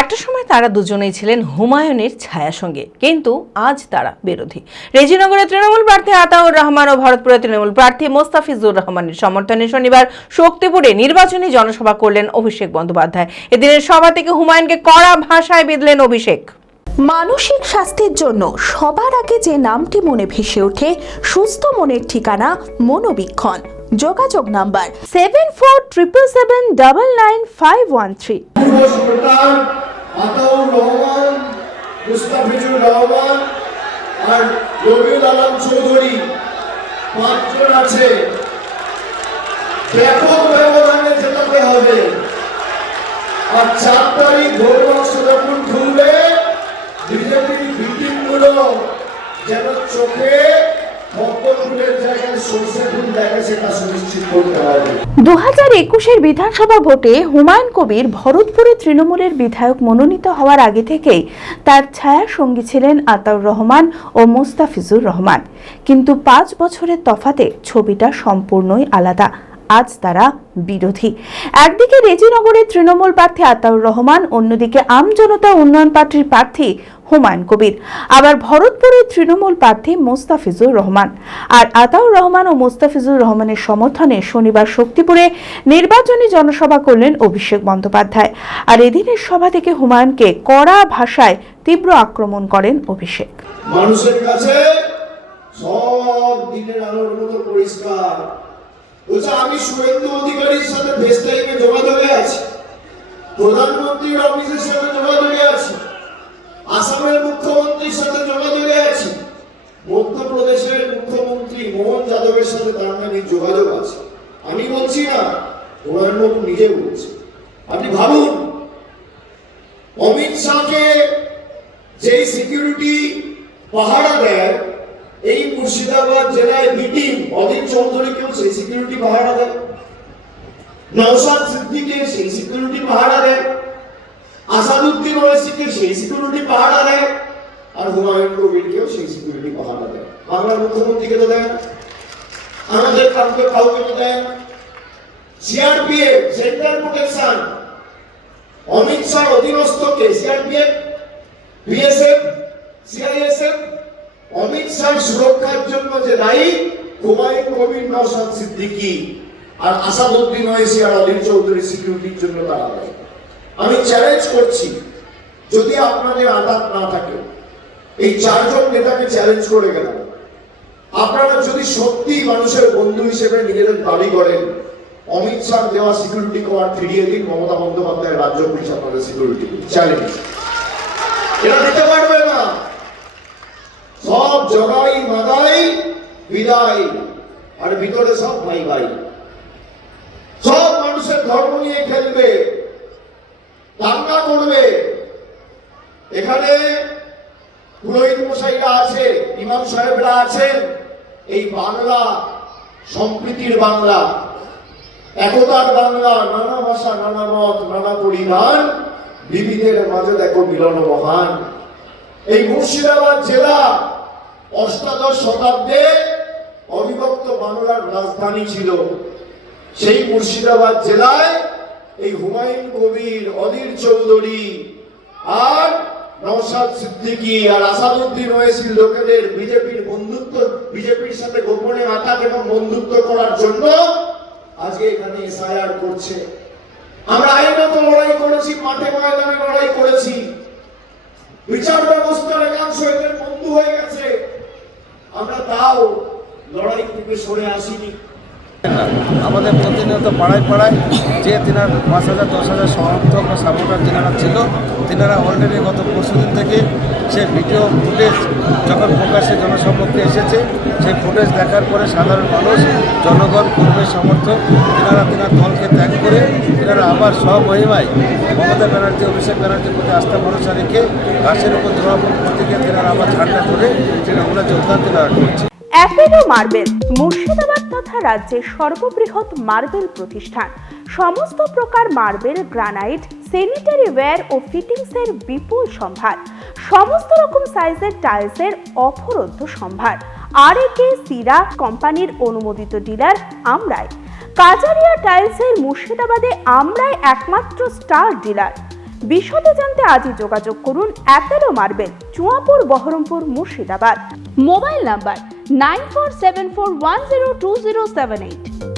একটা সময় তারা দুজনেই ছিলেন হুমায়ুনের ছায়া সঙ্গে, কিন্তু আজ তারা বিরোধী। রেজিনগরে তৃণমূল প্রার্থী আতাউর রহমান ও ভরতপুরে তৃণমূল প্রার্থী মোস্তাফিজুর রহমানের সমর্থনে শনিবার শক্তিপুরে নির্বাচনী জনসভা করলেন অভিষেক বন্দ্যোপাধ্যায়। এদিনের সভা থেকে হুমায়ুনকে কড়া ভাষায় বিঁধলেন অভিষেক। মানসিক স্বাস্থ্যের জন্য সবার আগে যে নামটি মনে ভেসে ওঠে, সুস্থ মনের ঠিকানা মনোবীক্ষণ। যোগাযোগ নাম্বার 7477799513। আতাউর রহমান, মুস্তাফিজুর রহমান আর রবিউল আলম চৌধুরী পাঁচজন আছে। ব্যাপক ব্যবধানে জেতাতে হবে। আর 4 তারিখ ভোট বাক্স যখন খুলবে, বিজেপির মিটিং গুলো যেন চোখে 2021-এর বিধানসভা ভোটে হুমায়ুন কবির ভরতপুরে তৃণমূলের বিধায়ক মনোনীত হওয়ার আগে থেকেই তার ছায়া সঙ্গী ছিলেন আতাউর রহমান ও মোস্তাফিজুর রহমান। কিন্তু 5 বছরের তফাতে ছবিটা সম্পূর্ণই আলাদা। আজ তারা বিরোধী। একদিকে রেজিনগরের তৃণমূল প্রার্থী আতাউর রহমান, অন্যদিকে আমজনতা উন্নয়ন পার্টির প্রার্থী হুমায়ুন কবির, আবার ভরতপুরের তৃণমূল প্রার্থী মোস্তাফিজুর রহমান। আর আতাউর রহমান ও মোস্তাফিজুর রহমানের সমর্থনে শনিবার শক্তিপুরে নির্বাচনী জনসভা করলেন অভিষেক বন্দ্যোপাধ্যায়। আর এদিনের সভা থেকে হুমায়ুনকে কড়া ভাষায় তীব্র আক্রমণ করেন অভিষেক। মানুষের কাছে সব দিনের আলোর মতো পরিষ্কার। বলছে আমি শুভেন্দু অধিকারীর সাথে ফেসটাইমে যোগাযোগে আছি, প্রধানমন্ত্রীর অফিসের সাথে যোগাযোগে আছি, আসামের মুখ্যমন্ত্রীর সাথে যোগাযোগে আছি, মধ্যপ্রদেশের মুখ্যমন্ত্রী মোহন যাদবের সাথে তার নামে যোগাযোগ আছে। আমি বলছি না, হুমায়ুন বাবু নিজে বলছে। আপনি ভাবুন, অমিত শাহকে যেই সিকিউরিটি পাহারা দেয়, এই মুর্শিদাবাদ জেলায় মিটিং, অধীর চৌধুরীকেও সেই সিকিউরিটি পাহারা দেয়, নওশাদ সিদ্দিকে সেই সিকিউরিটি পাহারা দেয়, আসাদুদ্দিন ওয়াইসিকে সেই সিকিউরিটি পাহারা দেয়, আর হুমায়ুন কবিরকেও সেই সিকিউরিটি পাহারা দেয়। বাংলার মুখ্যমন্ত্রীকে তো দেয়, আমাদের কাউকে তো দেয়। CRPF, central protection, Amit Shah অধীনস্থকে CRPF, BSF, CISF, Amit Shah সুরক্ষার জন্য যে দায়ী হুমায়ুন কবির, নওশাদ সিদ্দিকী আর আসাদুদ্দিন ওয়াইসি আর অধীর চৌধুরী সিকিউরিটির জন্য তারা দেয়। আমি চ্যালেঞ্জ করছি, যদি আপনাদের আঘাত না থাকে, এই 4 জন নেতাকে চ্যালেঞ্জ করে গেলাম, আপনারা যদি সত্যি মানুষের বন্ধু হিসেবে নিজেদের দাবি করেন, অমিত শাহ দেওয়া সিকিউরিটি কভার ফিরিয়ে দিন মমতা বন্দ্যোপাধ্যায়ের রাজ্য পুলিশ আপনাদের সিকিউরিটি। চ্যালেঞ্জ, এরা দিতে পারবে না। সব জগাই মাদাই বিদায়, আর ভিতরে সব ভাই ভাই, সব মানুষের ধর্ম নিয়ে খেলবে, দাঙ্গা করবে। এখানে পুরোহিত মশাইরা আছে, ইমাম সাহেবরা আছেন। এই বাংলা সম্প্রীতির বাংলা, একতার বাংলা, নানা ভাষা, নানা মত, নানা পরিধান, বিবিধের মাঝে দেখো মিলন মহান। এই মুর্শিদাবাদ জেলা 8শ শতাব্দে অবিভক্ত বাংলার রাজধানী ছিল। সেই মুর্শিদাবাদ জেলায় এই হুমায়ুন কবির, অধীর চৌধুরী আর নওশাদ সিদ্দিকী আর আসাদুদ্দিন ওয়াইসির লোকেদের বিজেপির সাথে গোপনে আঘাত এবং বন্ধুত্ব করার জন্য আজকে এখানে এসআইআর করছে। আমরা আইনত লড়াই করেছি, মাঠে ময়দানে লড়াই করেছি, বিচার ব্যবস্থার একাংশ এদের বন্ধু হয়ে গেছে। আমরা তাও লড়াই থেকে সরে আসিনি। আমাদের প্রতিনিয়ত পাড়ায় পাড়ায় যে তিনার 5,000 10,000 সমর্থক বা সাপোর্টার যিনারা ছিল, তিনারা অলরেডি গত পরশুদিন থেকে সে ভিডিও ফুটেজ যখন প্রকাশ্যে জনসম্মুখে এসেছে, সেই ফুটেজ দেখার পরে সাধারণ মানুষ, জনগণ, কর্মী, সমর্থক তিনার দলকে ত্যাগ করে তিনারা আবার স্বমহিমায় মমতা ব্যানার্জি, অভিষেক ব্যানার্জির প্রতি আস্থা ভরসা রেখে ঘাসের উপর জোড়াপন প্রতীকে তিনারা আবার ঝান্ডা ধরে তৃণমূলে যোগদান তিনারা করছে। অ্যাপেলো মার্বেল মুর্শিদাবাদ তথা রাজ্যের সর্ববৃহৎ মার্বেল প্রতিষ্ঠান। সমস্ত প্রকার মার্বেল, গ্রানাইট, স্যানিটারি ওয়্যার ও ফিটিংসের বিপুল সম্ভার, সমস্ত রকম সাইজের টাইলসের অফুরন্ত সম্ভার। আর.এ.কে সিরা কোম্পানির অনুমোদিত ডিলার আমরাই। কাজারিয়া টাইলসের মুর্শিদাবাদে আমরাই একমাত্র স্টার ডিলার। বিশদে জানতে আজই যোগাযোগ করুন Apollo marble, Chuapur, Baharampur, Murshidabad. Mobile number 9474102078।